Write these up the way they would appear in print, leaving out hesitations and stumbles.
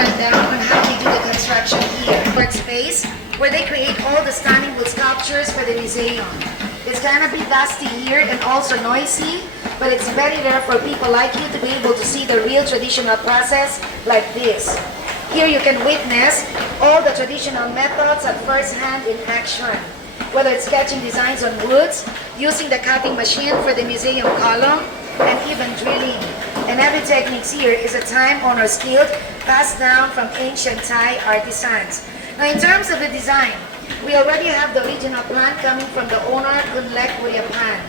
rundown on how they do the construction here. Workspace, where they create all the stunning wood sculptures for the museum. It's gonna be dusty here and also noisy, but it's very rare for people like you to be able to see the real traditional process like this. Here you can witness all the traditional methods at first hand in action. Whether it's sketching designs on woods, using the cutting machine for the museum column, and even drilling. And every technique here is a time-honored skill passed down from ancient Thai artisans. Now in terms of the design, we already have the original plan coming from the owner, Kunlek Pan,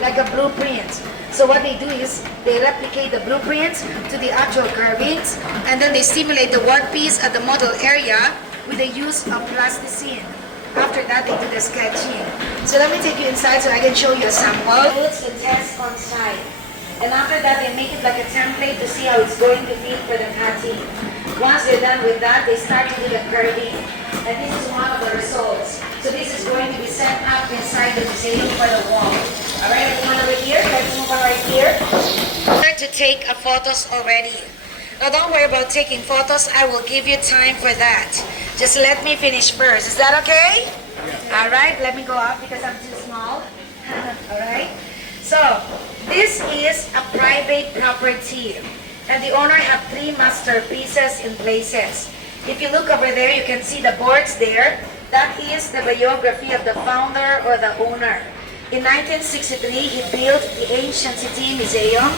like a blueprint. So what they do is they replicate the blueprints to the actual carvings, and then they simulate the workpiece at the model area with the use of plasticine. After that, they do the sketching. So let me take you inside so I can show you a sample. It's the test on site. And after that, they make it like a template to see how it's going to fit for the cutting. Once they're done with that, they start to do the curving. And this is one of the results. So this is going to be set up inside the museum for the wall. Alright, let's move on over here. Let's move on right here. To take a photos already. Now don't worry about taking photos. I will give you time for that. Just let me finish first. Is that okay? Yeah. Alright, let me go up because I'm too small. Alright. So, this is a private property. And the owner have 3 masterpieces in places. If you look over there, you can see the boards there. That is the biography of the founder or the owner. In 1963, he built the Ancient City Museum.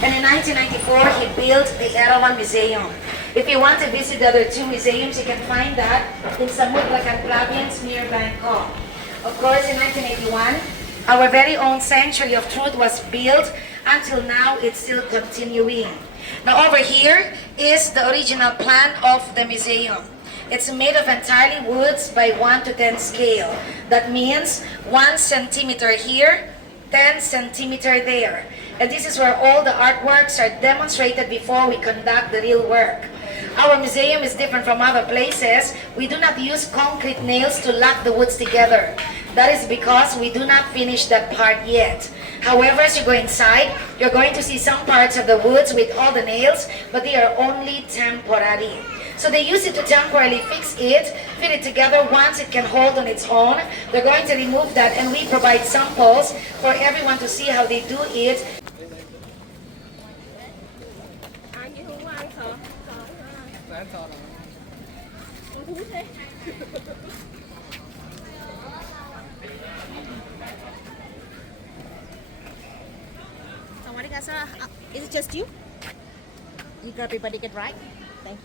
And in 1994, he built the Erawan Museum. If you want to visit the other 2 museums, you can find that in Samut Belacan province near Bangkok. Of course, in 1981, our very own Sanctuary of Truth was built. Until now, it's still continuing. Now over here is the original plan of the museum. It's made of entirely woods by 1 to 10 scale. That means 1 centimeter here, 10 centimeter there. And this is where all the artworks are demonstrated before we conduct the real work. Our museum is different from other places. We do not use concrete nails to lock the woods together. That is because we do not finish that part yet. However, as you go inside, you're going to see some parts of the woods with all the nails, but they are only temporary. So they use it to temporarily fix it, fit it together once it can hold on its own. They're going to remove that, and we provide samples for everyone to see how they do it. Is it just you? You got everybody get right? Thank you.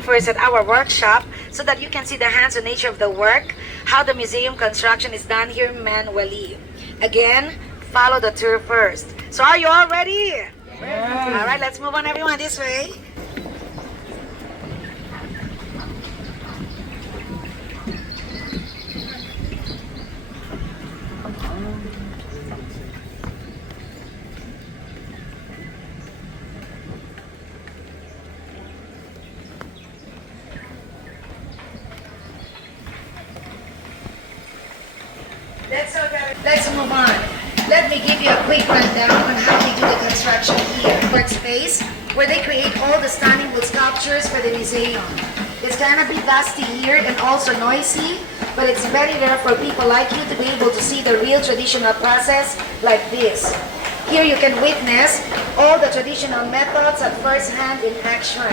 First at our workshop so that you can see the hands-on nature of the work, how the museum construction is done here manually. Again, follow the tour first. So are you all ready? Yeah. All right, let's move on everyone this way. Let's move on. Let me give you a quick rundown on how they do the construction here. Workspace, where they create all the stunning wood sculptures for the museum. It's gonna be dusty here and also noisy, but it's very rare for people like you to be able to see the real traditional process like this. Here you can witness all the traditional methods at first hand in action.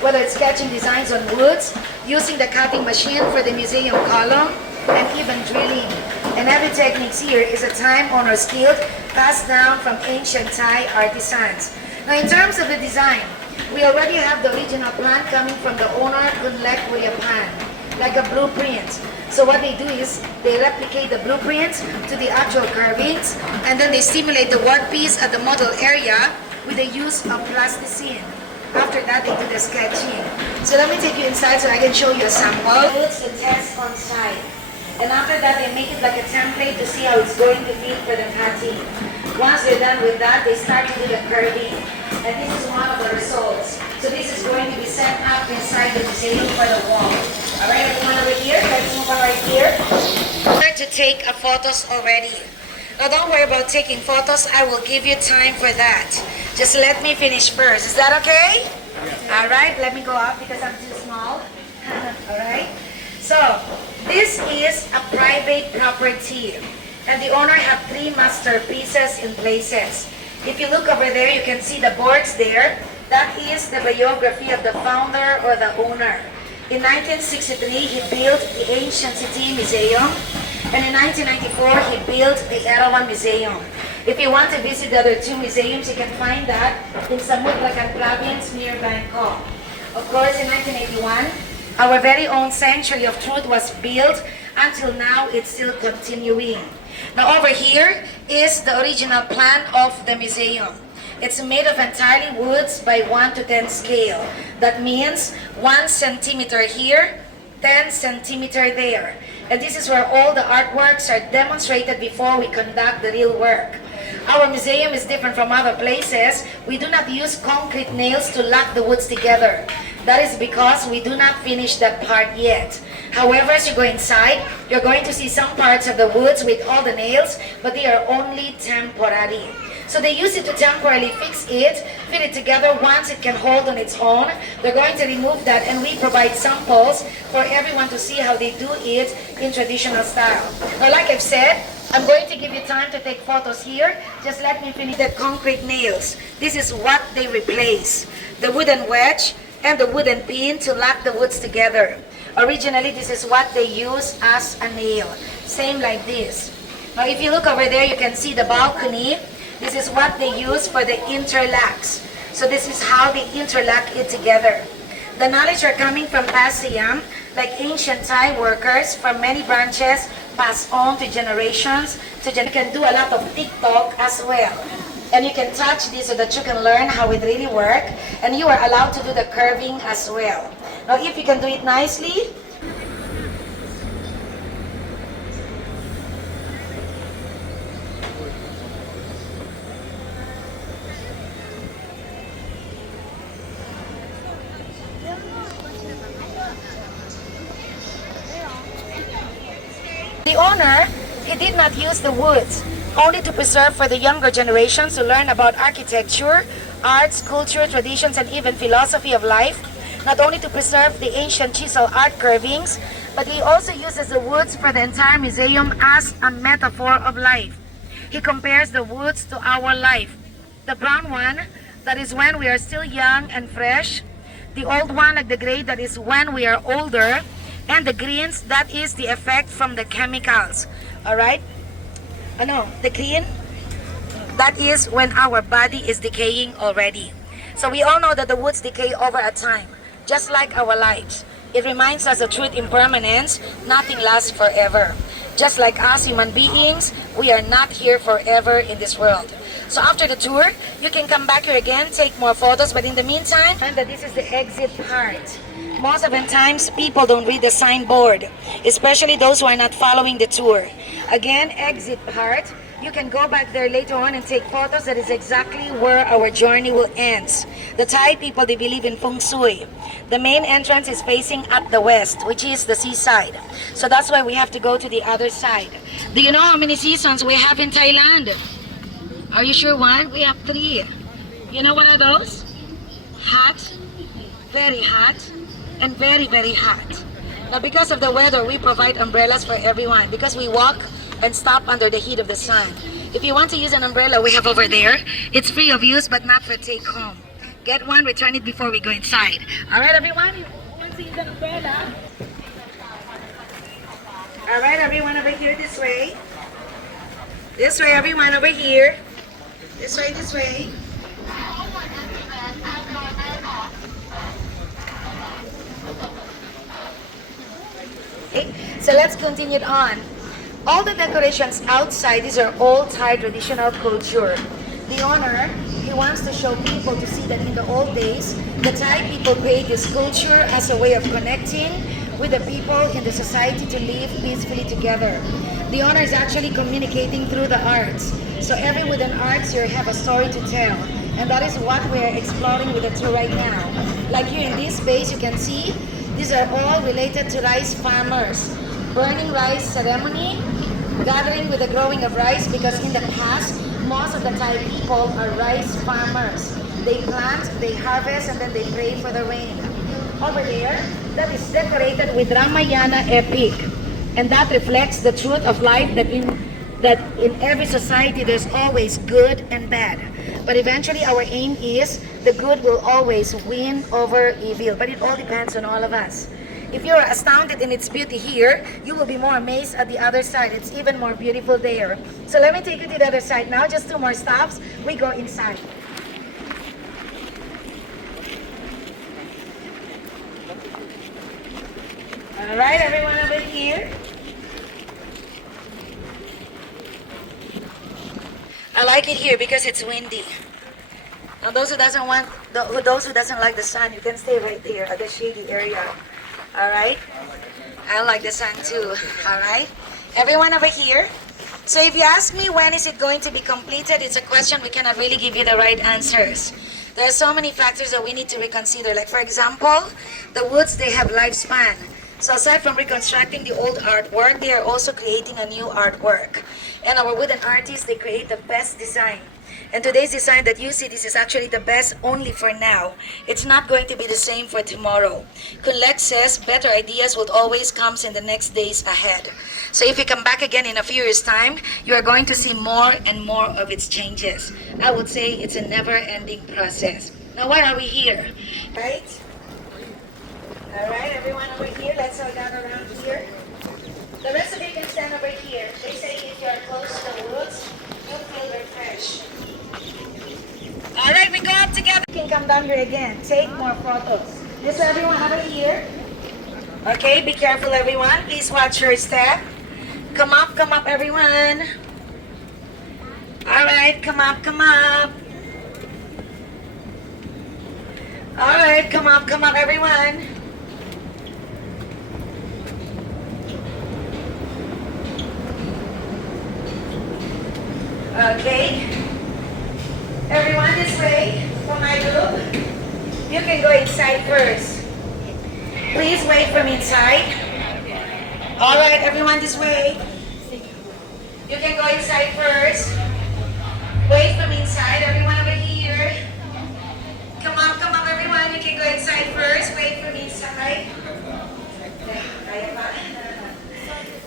Whether it's sketching designs on woods, using the cutting machine for the museum column, and even drilling. And every technique here is a time-honored skill passed down from ancient Thai artisans. Now in terms of the design, we already have the original plan coming from the owner, Kunlek Wuyapan, like a blueprint. So what they do is they replicate the blueprints to the actual carvings, and then they simulate the workpiece at the model area with the use of plasticine. After that, they do the sketching. So let me take you inside so I can show you a sample. It's the test on site. And after that, they make it like a template to see how it's going to fit for the cutting. Once they're done with that, they start to do the curving. And this is one of the results. So this is going to be set up inside the museum for the wall. Alright, everyone over here, let's move on right here. Start to take photos already. Now don't worry about taking photos, I will give you time for that. Just let me finish first. Is that okay? Alright, let me go up because I'm too small. Alright. So, this is a private property. And the owner have 3 masterpieces in places. If you look over there, you can see the boards there. That is the biography of the founder or the owner. In 1963, he built the Ancient City Museum. And in 1994, he built the Erawan Museum. If you want to visit the other 2 museums, you can find that in Samut Belacan province near Bangkok. Of course, in 1981, our very own Sanctuary of Truth was built. Until now, it's still continuing. Now over here is the original plan of the museum. It's made of entirely woods by 1 to 10 scale. That means 1 centimeter here, 10 centimeter there. And this is where all the artworks are demonstrated before we conduct the real work. Our museum is different from other places. We do not use concrete nails to lock the woods together. That is because we do not finish that part yet. However, as you go inside, you're going to see some parts of the woods with all the nails, but they are only temporary. So they use it to temporarily fix it, fit it together once it can hold on its own. They're going to remove that, and we provide samples for everyone to see how they do it in traditional style. Now, like I've said, I'm going to give you time to take photos here. Just let me finish the concrete nails. This is what they replace. The wooden wedge and the wooden pin to lock the woods together. Originally, this is what they use as a nail. Same like this. Now, if you look over there, you can see the balcony. This is what they use for the interlocks. So this is how they interlock it together. The knowledge are coming from Pasiyam, like ancient Thai workers from many branches passed on to generations. You can do a lot of TikTok as well. And you can touch this so that you can learn how it really works. And you are allowed to do the curving as well. Now if you can do it nicely, the owner, he did not use the woods, only to preserve for the younger generations to learn about architecture, arts, culture, traditions, and even philosophy of life. Not only to preserve the ancient chisel art carvings, but he also uses the woods for the entire museum as a metaphor of life. He compares the woods to our life. The brown one, that is when we are still young and fresh. The old one, like the gray, that is when we are older. And the greens, that is the effect from the chemicals. Alright? The green, that is when our body is decaying already. So we all know that the woods decay over a time, just like our lives. It reminds us of truth impermanence, nothing lasts forever. Just like us human beings, we are not here forever in this world. So after the tour, you can come back here again, take more photos, but in the meantime, that this is the exit part. Most of the times, people don't read the signboard, especially those who are not following the tour. Again, exit part. You can go back there later on and take photos. That is exactly where our journey will end. The Thai people, they believe in feng shui. The main entrance is facing at the west, which is the seaside. So that's why we have to go to the other side. Do you know how many seasons we have in Thailand? Are you sure one? We have 3. You know what are those? Hot, very hot, and very, very hot. Now, because of the weather, we provide umbrellas for everyone because we walk and stop under the heat of the sun. If you want to use an umbrella, we have over there. It's free of use, but not for take home. Get one, return it before we go inside. All right, everyone? You want to use an umbrella? All right, everyone over here this way. This way, everyone over here. This way, this way. Okay, so let's continue on. All the decorations outside, these are all Thai traditional culture. The owner, he wants to show people to see that in the old days, the Thai people create this culture as a way of connecting with the people in the society to live peacefully together. The owner is actually communicating through the arts. So every within arts, you have a story to tell. And that is what we're exploring with the tour right now. Like here in this space, you can see, these are all related to rice farmers. Burning rice ceremony, gathering with the growing of rice, because in the past, most of the Thai people are rice farmers. They plant, they harvest, and then they pray for the rain. Over there, that is decorated with Ramayana epic. And that reflects the truth of life that in every society there's always good and bad. But eventually our aim is the good will always win over evil. But it all depends on all of us. If you're astounded in its beauty here, you will be more amazed at the other side. It's even more beautiful there. So let me take you to the other side now. Just 2 more stops. We go inside. All right, everyone over here. I like it here because it's windy. Now those who doesn't like the sun, you can stay right there at the shady area. All right? I like the sun too. All right? Everyone over here. So if you ask me when is it going to be completed, it's a question we cannot really give you the right answers. There are so many factors that we need to reconsider. Like for example, the woods, they have lifespan. So aside from reconstructing the old artwork, they are also creating a new artwork. And our wooden artists, they create the best design. And today's design that you see, this is actually the best only for now. It's not going to be the same for tomorrow. Kunlek says better ideas will always come in the next days ahead. So if you come back again in a few years' time, you are going to see more and more of its changes. I would say it's a never-ending process. Now why are we here? Right? All right, everyone over here, let's all gather around here. The rest of you can stand over here. They say if you are close to the woods, you'll feel refreshed. All right, we go up together. You can come down here again. Take more photos. This everyone over here. Okay, be careful everyone. Please watch your step. Come up, everyone. All right, come up. All right, come up, everyone. Okay. Everyone this way for my group. You can go inside first. Please wait from inside. All right, everyone this way. You can go inside first. Wait from inside. Everyone over here. Come up, everyone. You can go inside first. Wait from inside.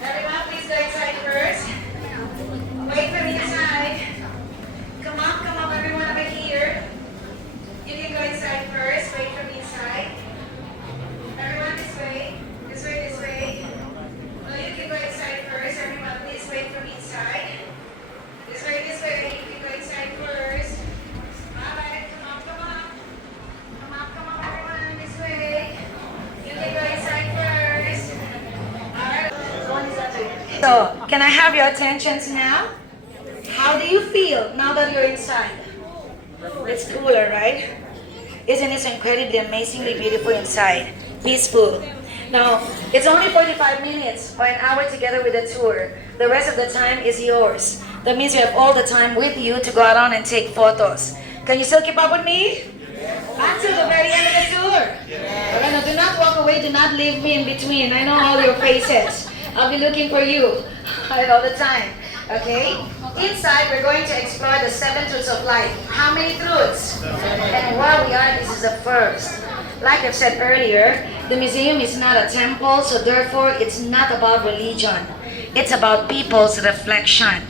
Everyone, please go inside first. Wait from inside. Come up, everyone over here. You can go inside first. Wait from inside. Everyone this way. This way. No, you can go inside first. Everyone, please wait from inside. This way. You can go inside first. Alright, come up, everyone. This way. You can go inside first. Alright. So, can I have your attentions now? How do you feel now that you're inside? It's cooler, right? Isn't it incredibly amazingly beautiful inside? Peaceful. Now, it's only 45 minutes or an hour together with the tour. The rest of the time is yours. That means you have all the time with you to go around and take photos. Can you still keep up with me? Until the very end of the tour. Okay, now do not walk away, do not leave me in between. I know all your faces. I'll be looking for you all the time. Okay? Inside, we're going to explore the 7 truths of life. How many truths? And where we are, this is the first. Like I've said earlier, the museum is not a temple, so therefore it's not about religion. It's about people's reflection.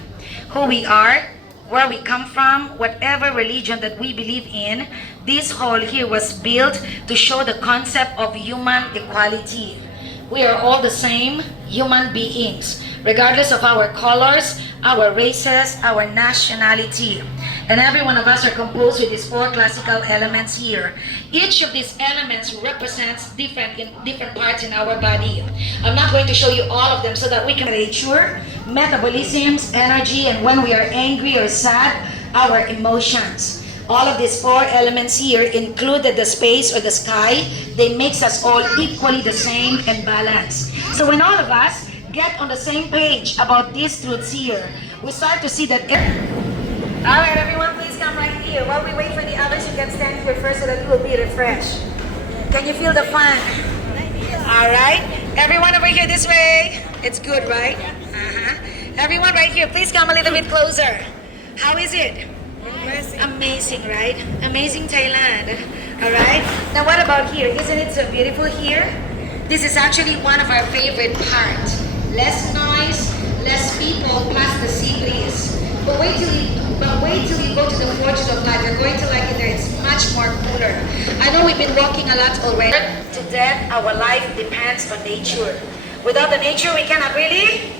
Who we are, where we come from, whatever religion that we believe in, this hall here was built to show the concept of human equality. We are all the same human beings, regardless of our colors, our races, our nationality. And every one of us are composed with these four classical elements here. Each of these elements represents different parts in our body. I'm not going to show you all of them so that we can nature, metabolisms, energy, and when we are angry or sad, our emotions. All of these four elements here included the space or the sky. They makes us all equally the same and balanced. So when all of us get on the same page about these truths here, we start to see that. All right, everyone, please come right here. While we wait for the others, you can stand here first so that you will be refreshed. Can you feel the fun? All right, everyone over here this way. It's good, right? Everyone right here, please come a little bit closer. How is it? Amazing, right? Amazing Thailand. All right. Now what about here? Isn't it so beautiful here? This is actually one of our favorite parts. Less noise, less people, plus the sea breeze. But wait till you go to the Fortress of Life. You're going to like it there. It's much more cooler. I know we've been walking a lot already. To death, our life depends on nature. Without the nature, we cannot really.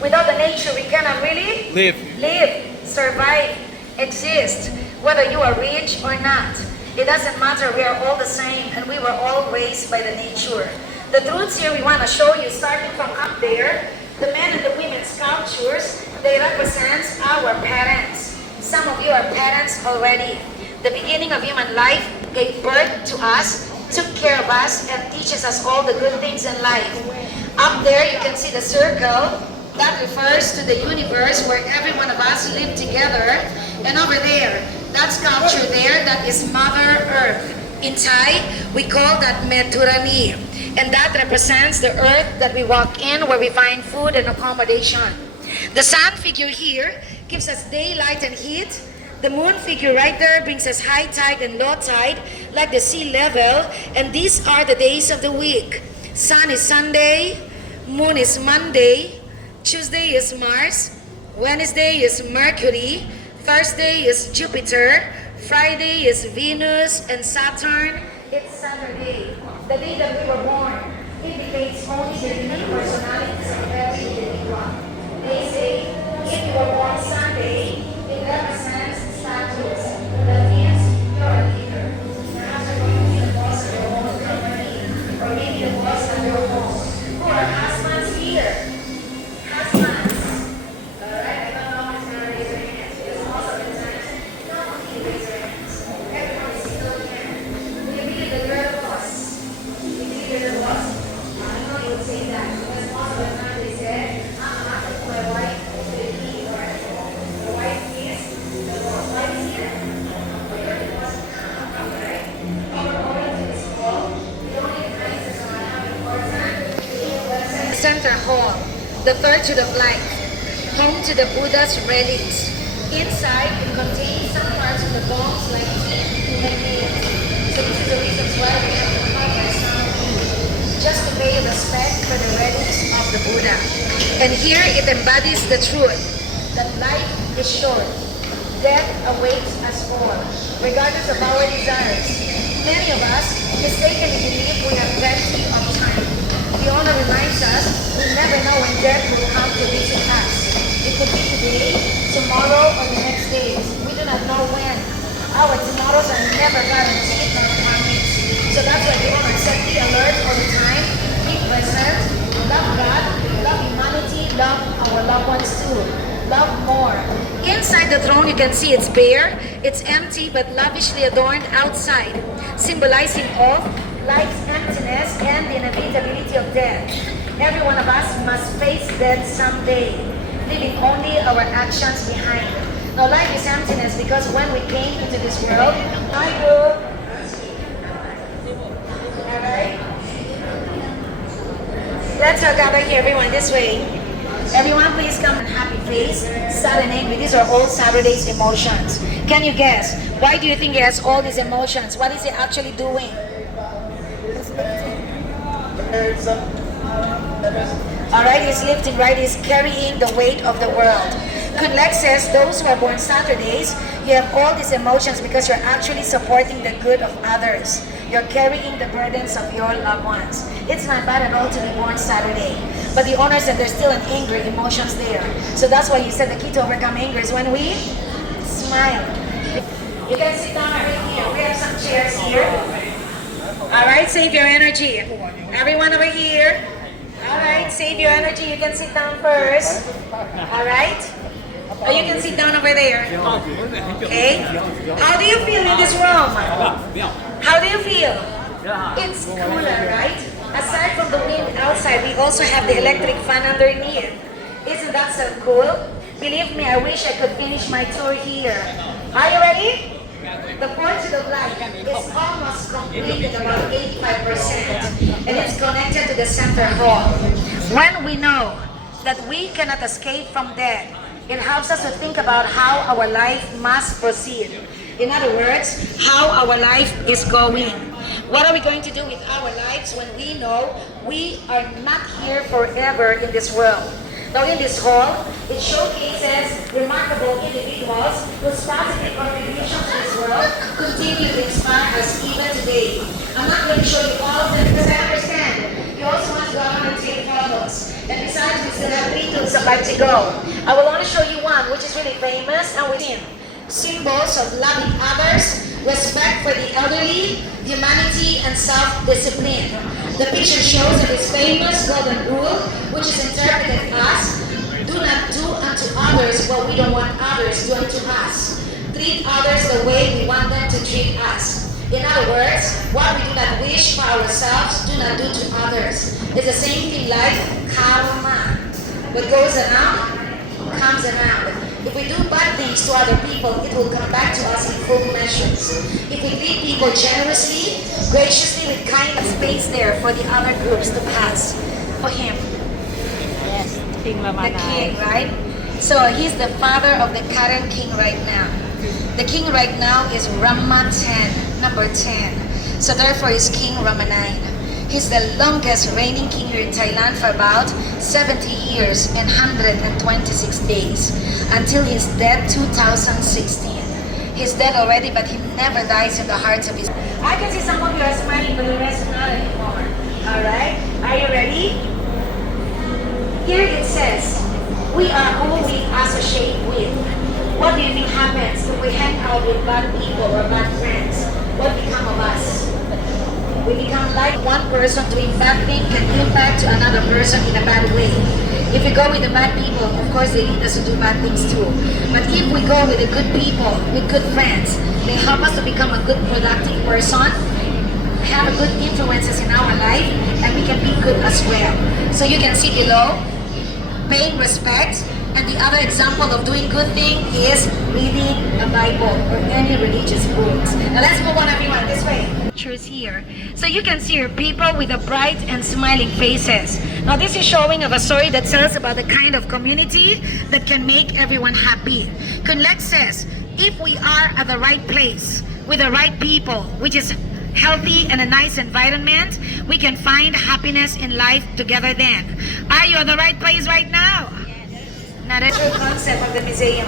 Without the nature, we cannot really live, survive, exist. Whether you are rich or not, it doesn't matter. We are all the same, and we were all raised by the nature. The truths here we want to show you, starting from up there. The men and the women sculptures, they represent our parents. Some of you are parents already. The beginning of human life gave birth to us, took care of us, and teaches us all the good things in life. Up there you can see the circle. That refers to the universe where every one of us live together. And over there, that sculpture there, that is Mother Earth. In Thai, we call that Meturani. And that represents the earth that we walk in, where we find food and accommodation. The sun figure here gives us daylight and heat. The moon figure right there brings us high tide and low tide, like the sea level. And these are the days of the week. Sun is Sunday, moon is Monday, Tuesday is Mars, Wednesday is Mercury, Thursday is Jupiter, Friday is Venus, and Saturn, it's Saturday. The day that we were born, indicates only the unique personalities of every individual. They say, if you were born Sunday, it represents status. That means you're a leader. Perhaps you're going to be the boss of your own company, or maybe the boss of your home. Who are husbands here? Husbands. Alright, I don't know who's going to raise their hands, because most of the time, no one can raise their hands. Everyone is still here. We really the girl boss. I know you would say that, because most of the time they said, I'm not with my wife to the key, or the wife is, the boss. Wife is here. You're the boss. Alright? You're going to this hall. The only places are not important. The center hall, the third to the flight, home to the Buddha's relics. Inside, it contains some parts of the bones like teeth and nails. So this is the reasons why we have to cover some just to pay respect for the relics of the Buddha. And here it embodies the truth that life is short. Death awaits us all, regardless of our desires. Many of us mistakenly believe we have plenty of time. The owner reminds us we never know when death will come to visit us. It could be today, tomorrow, or the next day. We do not know when. Our tomorrows are never guaranteed nor promised. So that's why the owner said be alert all the time, be present, love God, love humanity, love our loved ones too. Love more. Inside the throne you can see it's bare, it's empty but lavishly adorned outside, symbolizing of life's emptiness and the inevitability of death. Every one of us must face death someday, leaving only our actions behind. Now life is emptiness because when we came into this world, I will. Alright? Let's all gather here, everyone, this way. Everyone, please come and happy face. Sad and angry. These are all Saturday's emotions. Can you guess? Why do you think he has all these emotions? What is he actually doing? Alright, he's lifting, right? He's carrying the weight of the world. Kunlek says, those who are born Saturdays, you have all these emotions because you're actually supporting the good of others. You're carrying the burdens of your loved ones. It's not bad at all to be born Saturday. But the owner said there's still an anger, emotions there. So that's why you said the key to overcome anger is when we smile. You can sit down over here. We have some chairs here. Alright, save your energy. Everyone over here. Alright, save your energy. You can sit down first. Alright? Or you can sit down over there. Okay? How do you feel in this room? How do you feel? It's cooler, right? Aside from the wind outside, we also have the electric fan underneath. Isn't that so cool? Believe me, I wish I could finish my tour here. Are you ready? The point of light is almost completed, about 85%, and it's connected to the center hall. When we know that we cannot escape from death, it helps us to think about how our life must proceed. In other words, how our life is going. What are we going to do with our lives when we know we are not here forever in this world? Now in this hall, it showcases remarkable individuals whose positive contributions to this world continue to inspire us even today. I'm not going to show you all of them because I understand you also want to go out and take photos. And besides, we still have 3 tours of life to go. I will only show you one which is really famous and within. Symbols of loving others, respect for the elderly, humanity, and self-discipline. The picture shows of his famous golden rule, which is interpreted as, do not do unto others what we don't want others to do unto us. Treat others the way we want them to treat us. In other words, what we do not wish for ourselves, do not do to others. It's the same thing like karma. What goes around, comes around. If we do bad things to other people, it will come back to us in full measures. If we treat people generously, graciously, with kind space there for the other groups to pass. For him. Yes, King The Ramanai. king, right? So he's the father of the current king right now. The king right now is Rama 10, number 10. So therefore is King Ramanai. He's the longest reigning king here in Thailand for about 70 years and 126 days until his death 2016. He's dead already, but he never dies in the hearts of his. I can see some of you are smiling, but the rest not anymore. Alright? Are you ready? Here it says, we are who we associate with. What do you think happens if we hang out with bad people or bad friends? What become of us? We become like one person doing bad thing can impact to another person in a bad way. If we go with the bad people, of course they lead us to do bad things too. But if we go with the good people, with good friends, they help us to become a good productive person, have good influences in our life, and we can be good as well. So you can see below, paying respect, and the other example of doing good thing is reading a Bible or any religious books. Now let's move on everyone, this way. Pictures here. So you can see here people with a bright and smiling faces. Now this is showing of a story that tells about the kind of community that can make everyone happy. Kunlek says, if we are at the right place with the right people, which is healthy and a nice environment, we can find happiness in life together then. Are you at the right place right now? Now that's the concept of the museum.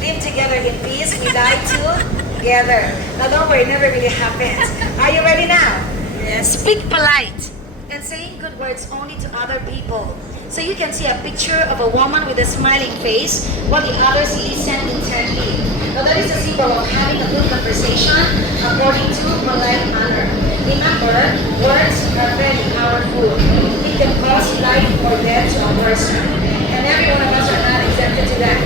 Live together in peace, we die together. Now don't worry, it never really happens. Are you ready now? Yes. Speak polite and saying good words only to other people. So you can see a picture of a woman with a smiling face while the others listen intently. Now that is a symbol of having a good conversation according to polite manner. Remember, words are very powerful. It can cause life or death to a person. And every one of us are not exempted to that.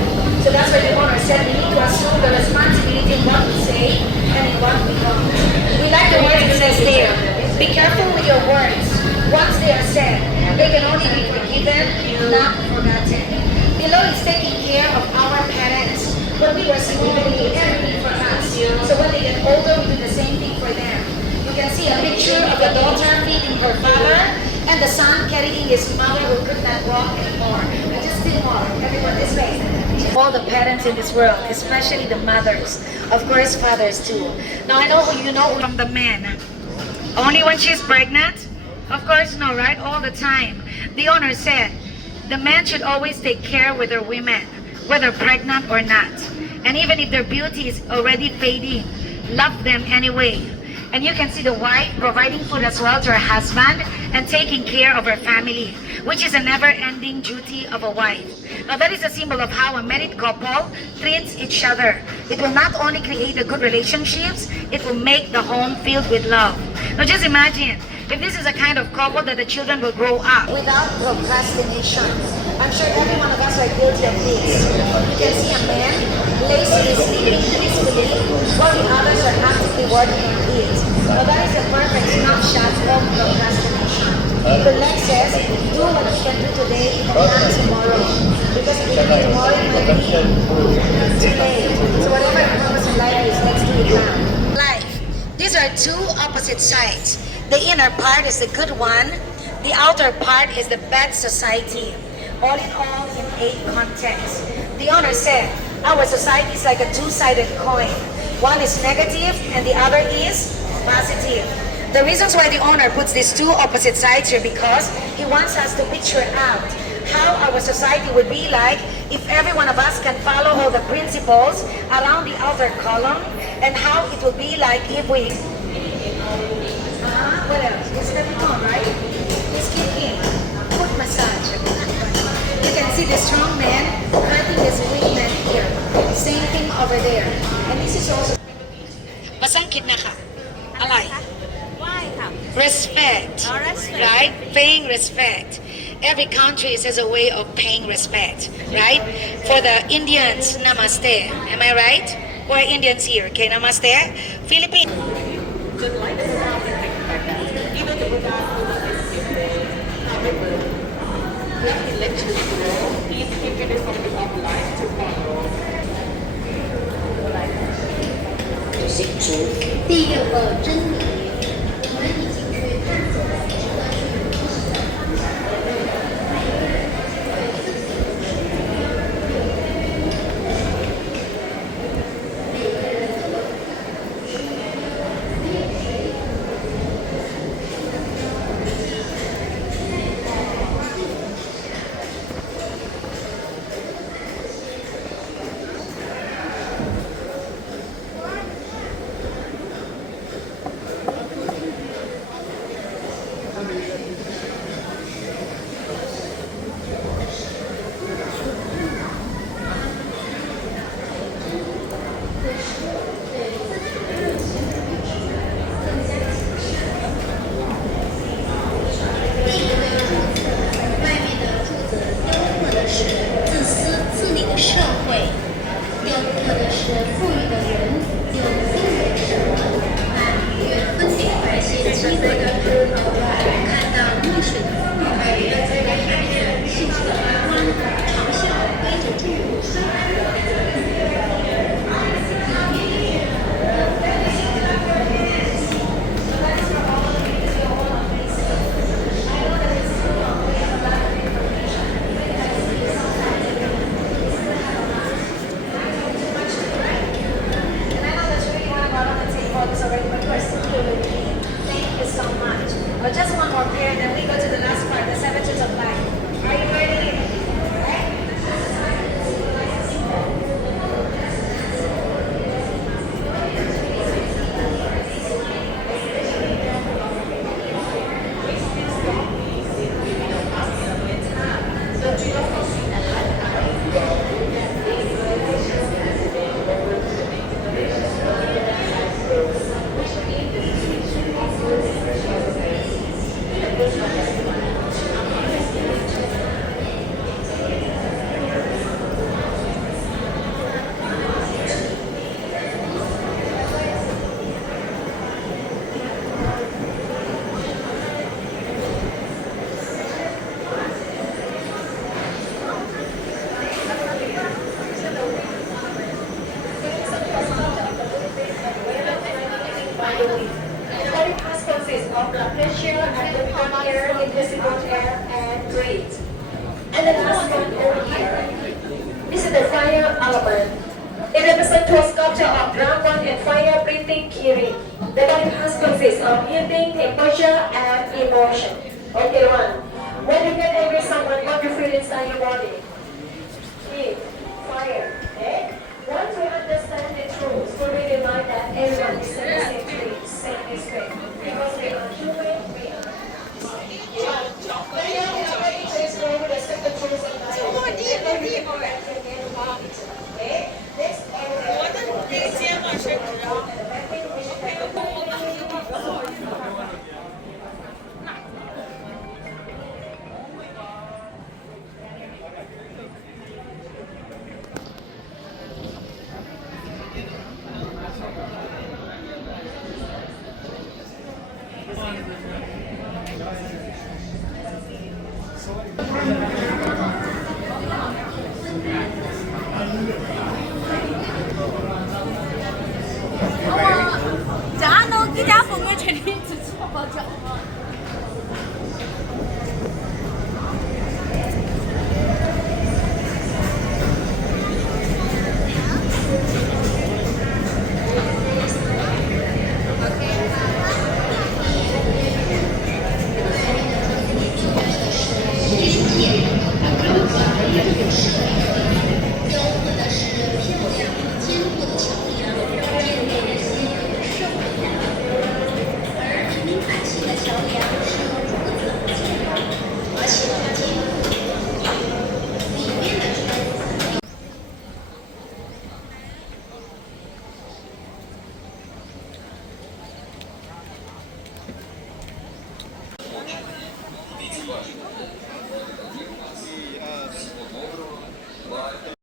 So that's why the owner said we need to assume the responsibility in what we say and in what we don't. We like the words it says there. Be careful with your words. Once they are said, they can only be forgiven, not forgotten. Below is taking care of our parents. When we were small, they did everything for us. So when they get older, we do the same thing for them. You can see a picture of the daughter feeding her father and the son carrying his mother who could not walk anymore. I just didn't walk. Everyone this way. All the parents in this world, especially the mothers. Of course, fathers too. Now I know who you know from the men. Only when she's pregnant? Of course no, right? All the time. The owner said, the man should always take care with their women, whether pregnant or not. And even if their beauty is already fading, love them anyway. And you can see the wife providing food as well to her husband and taking care of her family, which is a never-ending duty of a wife. Now that is a symbol of how a married couple treats each other. It will not only create a good relationships, it will make the home filled with love. Now just imagine, if this is a kind of couple that the children will grow up without procrastination. I'm sure every one of us are guilty of this. You can see a man lazily sleeping peacefully while the others are actively working on it. Now that is a perfect snapshot of procrastination. The Lex says, do what you can do today, you can plan tomorrow. Because if you do tomorrow, it might be too late. So whatever your purpose in life is, let's do it now. Life. These are two opposite sides. The inner part is the good one. The outer part is the bad society. All in all, in a context. The owner said, our society is like a two-sided coin. One is negative and the other is positive. The reasons why the owner puts these two opposite sides here because he wants us to picture out how our society would be like if every one of us can follow all the principles around the outer column, and how it will be like if we... what else? It's the on, right? Just keep in. Foot massage. You can see the strong man hurting his weak man here. Same thing over there. And this is also... Pasangkit na ka. Alay. Why ค่ะ Respect. Oh, respect. Right? Paying respect. Every country has a way of paying respect, right? For the Indians, namaste. Am I right? Who are Indians here? Okay, namaste. Philippines. But just one more pair, then we go to the last part, the 7 Truths of Life. Are you ready? Body mass consists of blood pressure and the common air, invisible air, and breathe. And the last one over here. This is the fire element. It represents a sculpture of dragon and fire breathing Kirin. The body task consists of heating, temperature, and emotion. Okay, one. When you get angry at someone, what you feel inside your body? Heat, fire. Okay? Once we understand the truth, we really like that everyone is in the same place, same respect. Because we are human, we are one. But now we are ready to explore the second truth of life. Okay? Next, 자, 너 기자 보면 재밌지.